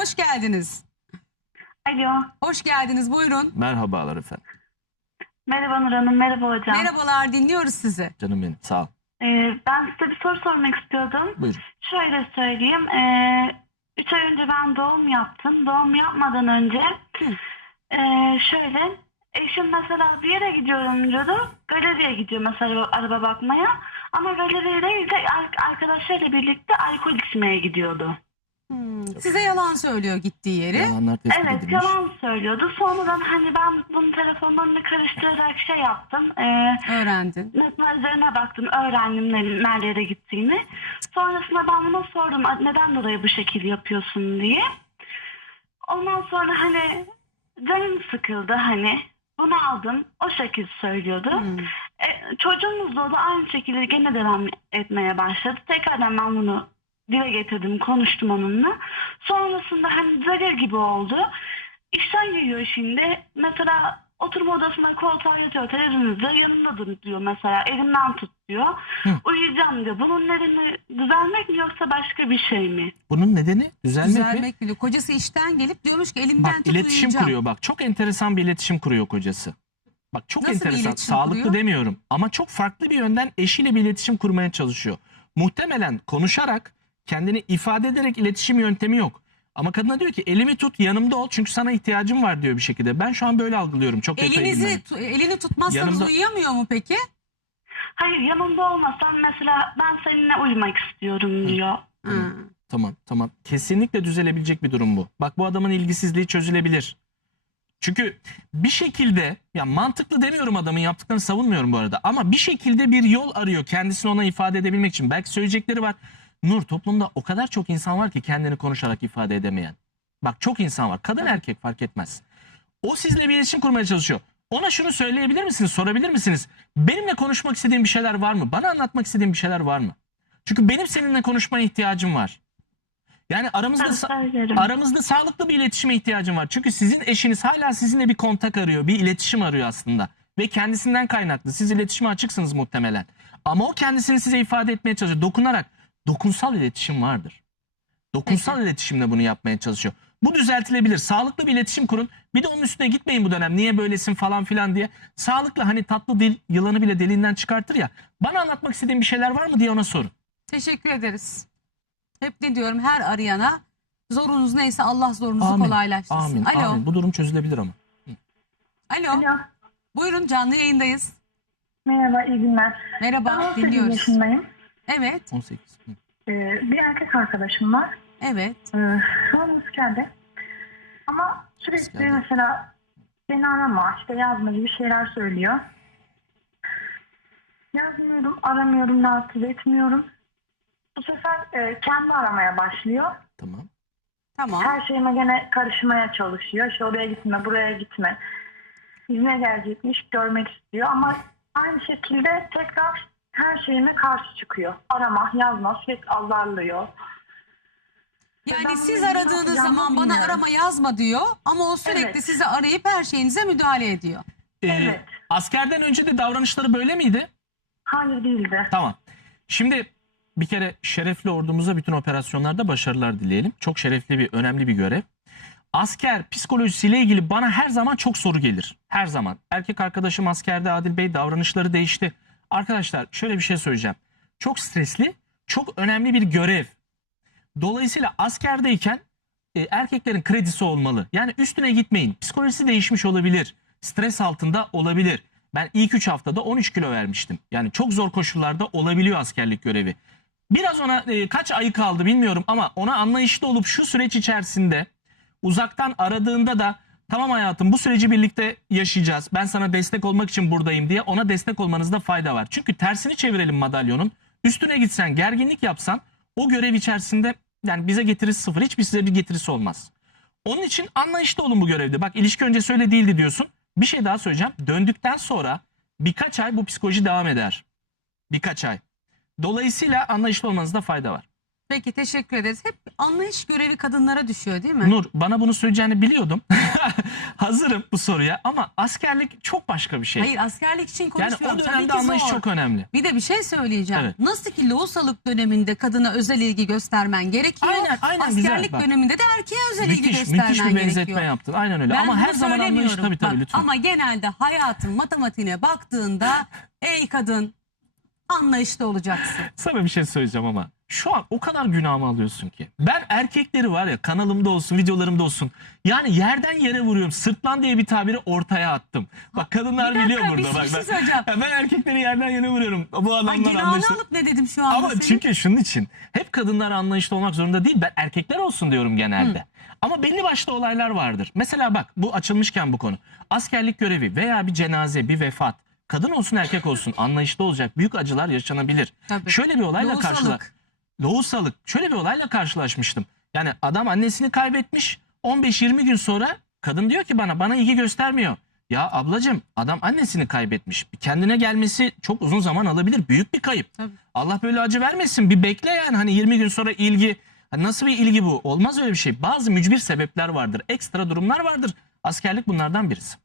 hoş geldiniz. Alo. Hoş geldiniz buyurun. Merhabalar efendim. Merhaba Nur Hanım. Merhaba hocam. Merhabalar dinliyoruz sizi. Canım benim sağ ol. Ee, ben size bir soru sormak istiyordum. Buyurun. Şöyle söyleyeyim. Ee, üç ay önce ben doğum yaptım. Doğum yapmadan önce ee, şöyle eşim mesela bir yere gidiyorum diyordu. Galeriye gidiyor mesela araba bakmaya. Ama galeriye değil de ar- arkadaşlarıyla birlikte alkol içmeye gidiyordu. Hmm, Size yalan söylüyor gittiği yeri. Yalanlar tespit Evet edilmiş. yalan söylüyordu. Sonradan hani ben bunun telefonlarını karıştırarak şey yaptım. Ee, Öğrendin. mesajlarına baktım, öğrendim ne- nerelere gittiğini. Sonrasında ben buna sordum neden dolayı bu şekil yapıyorsun diye. Ondan sonra hani canım sıkıldı hani. Bunu aldım. O şekil söylüyordu. Hmm. E, çocuğumuz da o da aynı şekilde gene devam etmeye başladı. Tekrardan ben bunu dile getirdim, konuştum onunla. Sonrasında hani zehir gibi oldu. İşten geliyor şimdi. Mesela oturma odasına koltuğa yatıyor, televizyon izliyor, yanımda dur diyor mesela. Elimden tut diyor. Hı. Uyuyacağım diyor. Bunun nedeni düzelmek mi yoksa başka bir şey mi? Bunun nedeni düzelmek, mi? Düzelmek biliyor. Kocası işten gelip diyormuş ki elimden Bak tut iletişim uyuyacağım. kuruyor bak. Çok enteresan bir iletişim kuruyor kocası. Bak çok Nasıl enteresan. Sağlıklı kuruyor? demiyorum ama çok farklı bir yönden eşiyle bir iletişim kurmaya çalışıyor. Muhtemelen konuşarak kendini ifade ederek iletişim yöntemi yok. Ama kadına diyor ki elimi tut yanımda ol çünkü sana ihtiyacım var diyor bir şekilde. Ben şu an böyle algılıyorum çok Elinizi, tu- elini tutmazsanız Yanımda- uyuyamıyor mu peki? Hayır yanımda olmasan mesela ben seninle uyumak istiyorum diyor. Hmm. Tamam tamam. Kesinlikle düzelebilecek bir durum bu. Bak bu adamın ilgisizliği çözülebilir. Çünkü bir şekilde ya mantıklı demiyorum adamın yaptıklarını savunmuyorum bu arada ama bir şekilde bir yol arıyor kendisini ona ifade edebilmek için. Belki söyleyecekleri var. Nur toplumda o kadar çok insan var ki kendini konuşarak ifade edemeyen. Bak çok insan var. Kadın erkek fark etmez. O sizle bir iletişim kurmaya çalışıyor. Ona şunu söyleyebilir misiniz? Sorabilir misiniz? Benimle konuşmak istediğin bir şeyler var mı? Bana anlatmak istediğin bir şeyler var mı? Çünkü benim seninle konuşmaya ihtiyacım var. Yani aramızda aramızda sağlıklı bir iletişime ihtiyacım var. Çünkü sizin eşiniz hala sizinle bir kontak arıyor, bir iletişim arıyor aslında. Ve kendisinden kaynaklı. Siz iletişime açıksınız muhtemelen. Ama o kendisini size ifade etmeye çalışıyor. Dokunarak. Dokunsal iletişim vardır. Dokunsal iletişimle bunu yapmaya çalışıyor. Bu düzeltilebilir. Sağlıklı bir iletişim kurun. Bir de onun üstüne gitmeyin bu dönem. Niye böylesin falan filan diye. Sağlıklı hani tatlı dil yılanı bile deliğinden çıkartır ya. Bana anlatmak istediğin bir şeyler var mı diye ona sorun. Teşekkür ederiz. Hep ne diyorum her arayana zorunuz neyse Allah zorunuzu Amin. kolaylaştırsın. Amin. Alo. Amin. Bu durum çözülebilir ama. Alo. Alo. Buyurun canlı yayındayız. Merhaba iyi günler. Ben Merhaba 18 dinliyoruz. yaşındayım. Evet. 18. Hı. Ee, bir erkek arkadaşım var. Evet. Ee, şu an askerde. Ama sürekli Askerde. mesela beni arama, işte yazma gibi şeyler söylüyor. Yazmıyorum, aramıyorum, rahatsız etmiyorum. Bu sefer e, kendi aramaya başlıyor. Tamam. Tamam. Her şeyime gene karışmaya çalışıyor. İşte oraya gitme, buraya gitme. İzne gelecekmiş, görmek istiyor. Ama aynı şekilde tekrar her şeyime karşı çıkıyor. Arama, yazma, sürekli azarlıyor. Yani Ben siz bunu aradığınız yapacağımı zaman bana bilmiyorum. arama yazma diyor ama o sürekli Evet. sizi arayıp her şeyinize müdahale ediyor. Ee, Evet. Askerden önce de davranışları böyle miydi? Hayır değildi. Tamam. Şimdi bir kere şerefli ordumuza bütün operasyonlarda başarılar dileyelim. Çok şerefli bir, önemli bir görev. Asker psikolojisiyle ilgili bana her zaman çok soru gelir. Her zaman. Erkek arkadaşım askerde Adil Bey davranışları değişti. Arkadaşlar şöyle bir şey söyleyeceğim. Çok stresli, çok önemli bir görev. Dolayısıyla askerdeyken e, erkeklerin kredisi olmalı. Yani üstüne gitmeyin. Psikolojisi değişmiş olabilir. Stres altında olabilir. Ben ilk 3 haftada 13 kilo vermiştim. Yani çok zor koşullarda olabiliyor askerlik görevi. Biraz ona e, kaç ayı kaldı bilmiyorum ama ona anlayışlı olup şu süreç içerisinde uzaktan aradığında da tamam hayatım bu süreci birlikte yaşayacağız. Ben sana destek olmak için buradayım diye ona destek olmanızda fayda var. Çünkü tersini çevirelim madalyonun. Üstüne gitsen gerginlik yapsan o görev içerisinde yani bize getirisi sıfır. Hiçbir size bir getirisi olmaz. Onun için anlayışlı olun bu görevde. Bak ilişki öncesi öyle değildi diyorsun. Bir şey daha söyleyeceğim. Döndükten sonra birkaç ay bu psikoloji devam eder. Birkaç ay. Dolayısıyla anlayışlı olmanızda fayda var. Peki teşekkür ederiz. Hep anlayış görevi kadınlara düşüyor değil mi? Nur bana bunu söyleyeceğini biliyordum. Hazırım bu soruya ama askerlik çok başka bir şey. Hayır askerlik için yani konuşmuyorum. o Tabii dönemde ki anlayış zor. çok önemli. Bir de bir şey söyleyeceğim. Evet. Nasıl ki lohusalık döneminde kadına özel ilgi göstermen gerekiyor. Aynen, aynen, askerlik bak. döneminde de erkeğe özel ilgi Müthiş, göstermen müthiş bir gerekiyor. benzetme yaptın. Aynen öyle. Ben ama bunu her zaman anlayış söylemiyorum. tabii tabii Bak, lütfen. Ama genelde hayatın matematiğine baktığında ey kadın anlayışlı olacaksın. Sana bir şey söyleyeceğim ama şu an o kadar günahımı alıyorsun ki. Ben erkekleri var ya kanalımda olsun videolarımda olsun yani yerden yere vuruyorum. Sırtlan diye bir tabiri ortaya attım. Bak kadınlar Bir dakika, biliyor bir burada. Bak, şey bak. söyleyeceğim. Ya Ben erkekleri yerden yere vuruyorum. Bu Ay adamlar günahını anlayışlı. alıp ne dedim şu anda Ama senin? çünkü şunun için hep kadınlar anlayışlı olmak zorunda değil. Ben erkekler olsun diyorum genelde. Ama belli başlı olaylar vardır. Mesela bak bu açılmışken bu konu. Askerlik görevi veya bir cenaze, bir vefat. Kadın olsun erkek olsun anlayışlı olacak. Büyük acılar yaşanabilir. Tabii. Şöyle bir olayla Lohusalık. karşıla lohusalık. Şöyle bir olayla karşılaşmıştım. Yani adam annesini kaybetmiş. 15-20 gün sonra kadın diyor ki bana bana ilgi göstermiyor. Ya ablacığım adam annesini kaybetmiş. Kendine gelmesi çok uzun zaman alabilir. Büyük bir kayıp. Tabii. Allah böyle acı vermesin. Bir bekle yani hani 20 gün sonra ilgi. Hani nasıl bir ilgi bu? Olmaz öyle bir şey. Bazı mücbir sebepler vardır. Ekstra durumlar vardır. Askerlik bunlardan birisi.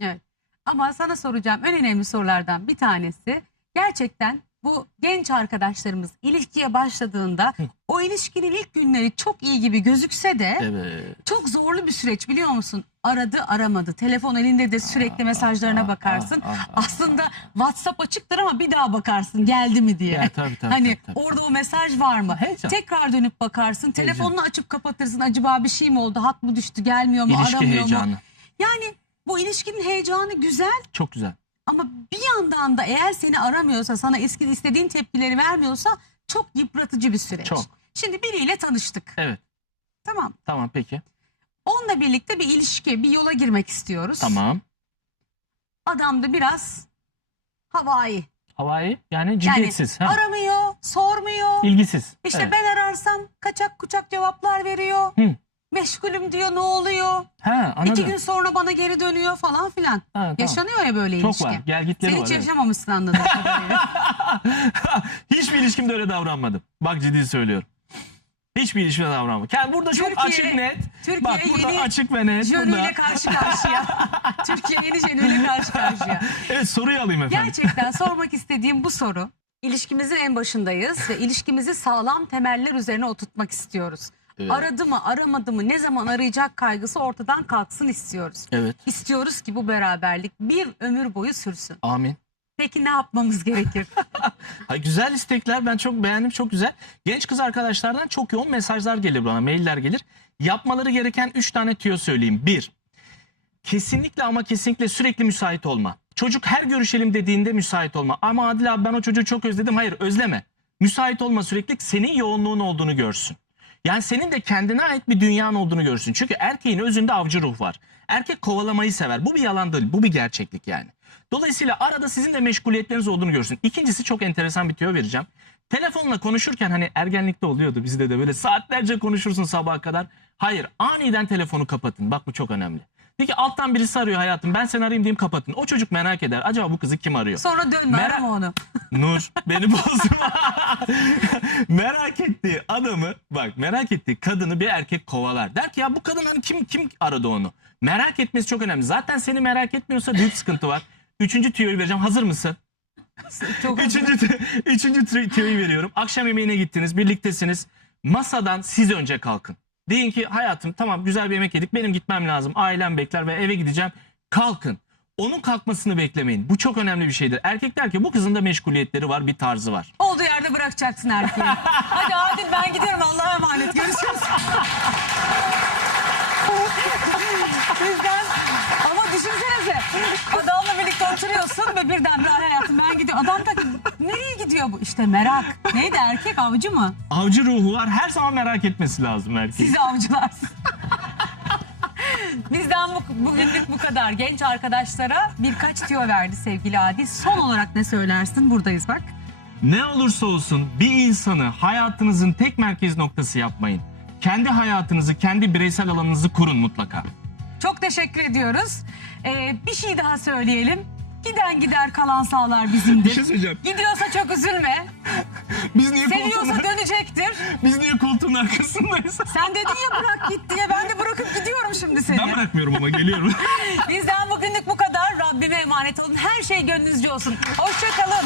Evet. Ama sana soracağım en önemli sorulardan bir tanesi gerçekten bu genç arkadaşlarımız ilişkiye başladığında o ilişkinin ilk günleri çok iyi gibi gözükse de Evet. çok zorlu bir süreç biliyor musun? Aradı aramadı. Telefon elinde de sürekli mesajlarına bakarsın. ah, ah, Aslında WhatsApp açıktır ama bir daha bakarsın geldi mi diye. Ya, tabii, tabii, hani tabii, tabii. orada o mesaj var mı? Heyecan. Tekrar dönüp bakarsın. Telefonunu açıp kapatırsın. Acaba bir şey mi oldu? Hat mı düştü? Gelmiyor mu? İlişki aramıyor mu? heyecanı. Yani bu ilişkinin heyecanı güzel Çok güzel. Ama bir yandan da eğer seni aramıyorsa, sana eski istediğin tepkileri vermiyorsa çok yıpratıcı bir süreç. Çok. Şimdi biriyle tanıştık. Evet. Tamam. Tamam peki. Onunla birlikte bir ilişki, bir yola girmek istiyoruz. Tamam. Adam da biraz havai. Havai yani Yani ciddiyetsiz. ha. aramıyor, sormuyor. İlgisiz. İşte Evet. ben ararsam kaçak kuçak cevaplar veriyor. Hı. Meşgulüm diyor ne oluyor? Ha anladım. İki gün sonra bana geri dönüyor falan filan. Ha, tamam. Yaşanıyor ya böyle Çok ilişki. var. Gel gitleri Sen var. hiç evet. yaşamamışsın anladığım kadarıyla. Hiçbir ilişkimde öyle davranmadım. Bak ciddi söylüyorum. Hiçbir ilişkimde davranmadım. Yani burada çok Türkiye- açık net. Türkiye Bak burada yeni açık ve net. Jönüyle Burada. karşı karşıya. Türkiye yeni jönüyle karşı karşıya. Evet soruyu alayım efendim. Gerçekten sormak istediğim bu soru. İlişkimizin en başındayız ve ilişkimizi sağlam temeller üzerine oturtmak istiyoruz. Evet. Aradı mı aramadı mı ne zaman arayacak kaygısı ortadan kalksın istiyoruz. Evet. İstiyoruz ki bu beraberlik bir ömür boyu sürsün. Amin. Peki ne yapmamız gerekir? Ay, güzel istekler ben çok beğendim çok güzel. Genç kız arkadaşlardan çok yoğun mesajlar gelir bana mailler gelir. Yapmaları gereken 3 tane tüyo söyleyeyim. 1. Kesinlikle ama kesinlikle sürekli müsait olma. Çocuk her görüşelim dediğinde müsait olma. Ama Adil abi ben o çocuğu çok özledim. Hayır özleme. Müsait olma sürekli senin yoğunluğun olduğunu görsün. Yani senin de kendine ait bir dünyan olduğunu görsün. Çünkü erkeğin özünde avcı ruh var. Erkek kovalamayı sever. Bu bir yalan değil. Bu bir gerçeklik yani. Dolayısıyla arada sizin de meşguliyetleriniz olduğunu görsün. İkincisi çok enteresan bir tüyo vereceğim. Telefonla konuşurken hani ergenlikte oluyordu bizde de böyle saatlerce konuşursun sabaha kadar. Hayır aniden telefonu kapatın. Bak bu çok önemli. De ki alttan birisi arıyor hayatım ben seni arayayım diyeyim kapatın. O çocuk merak eder. Acaba bu kızı kim arıyor? Sonra dönme Merak- arama onu. Nur beni bozma. merak ettiği adamı bak merak ettiği kadını bir erkek kovalar. Der ki ya bu kadın hani kim kim aradı onu? Merak etmesi çok önemli. Zaten seni merak etmiyorsa büyük sıkıntı var. Üçüncü tüyoyu vereceğim. Hazır mısın? Çok Üçüncü, tü- üçüncü tü- tüyoyu veriyorum. Akşam yemeğine gittiniz, birliktesiniz. Masadan siz önce kalkın. Deyin ki hayatım tamam güzel bir yemek yedik. Benim gitmem lazım. Ailem bekler ve eve gideceğim. Kalkın. Onun kalkmasını beklemeyin. Bu çok önemli bir şeydir. Erkek der ki bu kızın da meşguliyetleri var, bir tarzı var. Olduğu yerde bırakacaksın erkeği. Hadi Adil ben gidiyorum Allah'a emanet. Görüşürüz. Bizden ama düşünsenize adamla birlikte oturuyorsun ve birden bir hayatım ben gidiyorum. Adam da nereye gidiyor bu? İşte merak. Neydi erkek avcı mı? Avcı ruhu var. Her zaman merak etmesi lazım erkeğin. Siz avcılarsınız. Bizden bu, bugünlük bu kadar. Genç arkadaşlara birkaç tüyo verdi sevgili Adil. Son olarak ne söylersin? Buradayız bak. Ne olursa olsun bir insanı hayatınızın tek merkez noktası yapmayın. Kendi hayatınızı, kendi bireysel alanınızı kurun mutlaka. Çok teşekkür ediyoruz. Ee, bir şey daha söyleyelim. Giden gider kalan sağlar bizimdir. söyleyeceğim. Gidiyorsa çok üzülme. Biz niye Seviyorsa dönecektir. biz niye arkasındayız. Sen dedin ya bırak git diye ben de bırakıp gidiyorum şimdi seni. Ben bırakmıyorum ama geliyorum. Bizden bugünlük bu kadar. Rabbime emanet olun. Her şey gönlünüzce olsun. Hoşçakalın.